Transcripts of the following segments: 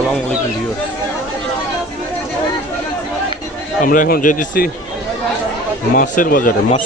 আসসালামু আলাইকুম ভিউয়ার্স। আমরা এখন যেতেছি মাছের বাজারে। মাছ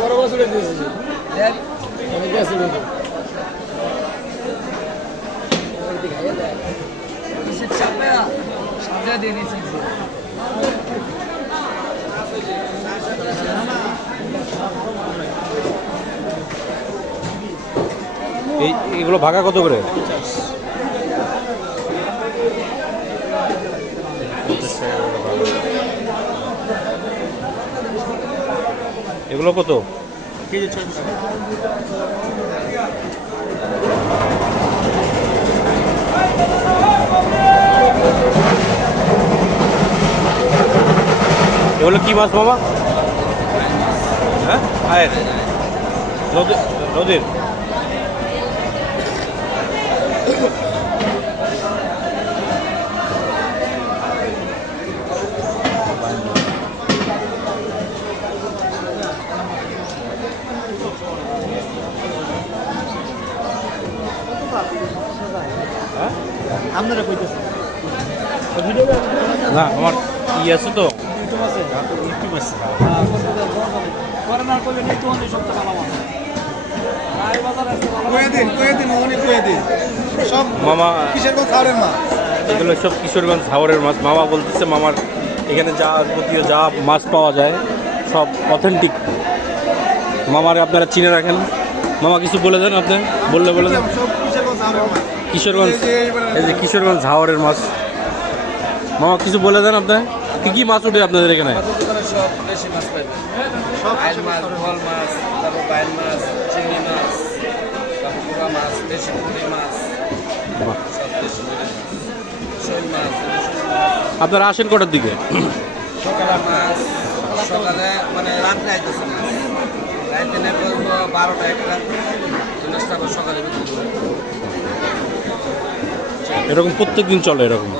বড় বছরে দিয়েছি এগুলো ভাগা কত করে? এগুলো কত কেজি? 6 টাকা। এগুলো কি মাছ মামা? হ্যাঁ, আয়ের নদীর। আপনারা কইতেছেন না, আমার ই আছে তো ইউটিউব আছে ইউটিউব আছে। করে না করলে নিতে অনেক সপ্তাহ ভালো মাছ রায় বাজার আছে কয়ে দিন অনেক কয়ে দিন সব মামা কিশোরগঞ্জ হাওড়ের মাছ। এগুলো সব কিশোরগঞ্জ হাওরের মাছ। মামা বলতেছে মামার এখানে যাবতীয় যা মাছ পাওয়া যায় সব অথেন্টিক। মামারে আপনারা চিনে রাখেন। মামা কিছু বলে দেন, আপনি বলে দেন। সব কিশোরগঞ্জ হাওড়ের মাছ। কিশোরগঞ্জ, এই যে কিশোরগঞ্জ হাওরের মাছ। মামা কিছু বলে দেন, আপনার কি মাছ উঠে আপনাদের এখানে? সব দেশি মাছ পাইবেন, সব আইল মাছ, ভোল মাছ, তারপর বাইল মাছ, চিংড়ি মাছ, তারপর পোড়া মাছ, দেশি পুঁটি মাছ, সব দেশি শোল মাছ। আপনারা আসেন কটার দিকে? সকালে মাছ, সকালে মানে রাত্রে আইতেছে মাছ, রাইতে নেই বলবো 12টা 1টা, জিনিসটা আবার সকালে বিক্রি করবো। এরকম প্রত্যেক দিন চলে এরকম?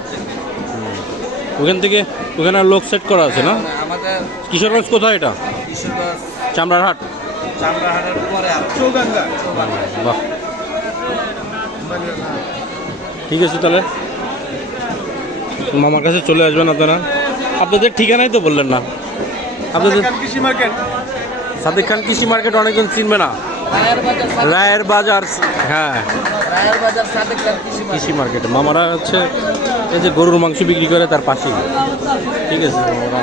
ওখান থেকে ওখানে আর লোক সেট করা আছে না? আমাদের কিশোরগঞ্জ কোথায় এটা? কিশোরগঞ্জ চামড়ারহাট। চামড়াহাটের পরে আর চৌগাঙ্গা বাহ, ঠিক আছে তাহলে মামার কাছে চলে আসবেন আপনারা। আপনাদের ঠিকানাই তো বললেন না আপনাদের? কৃষি মার্কেট, সাদিক খান কৃষি মার্কেট অনেকজন চিনবে না। রায়ের বাজার, হ্যাঁ রায়ের বাজার সাদেক কৃষি মার্কেট। মামারা হচ্ছে এই যে গরুর মাংস বিক্রি করে তার পাশেই। ঠিক আছে মামারা।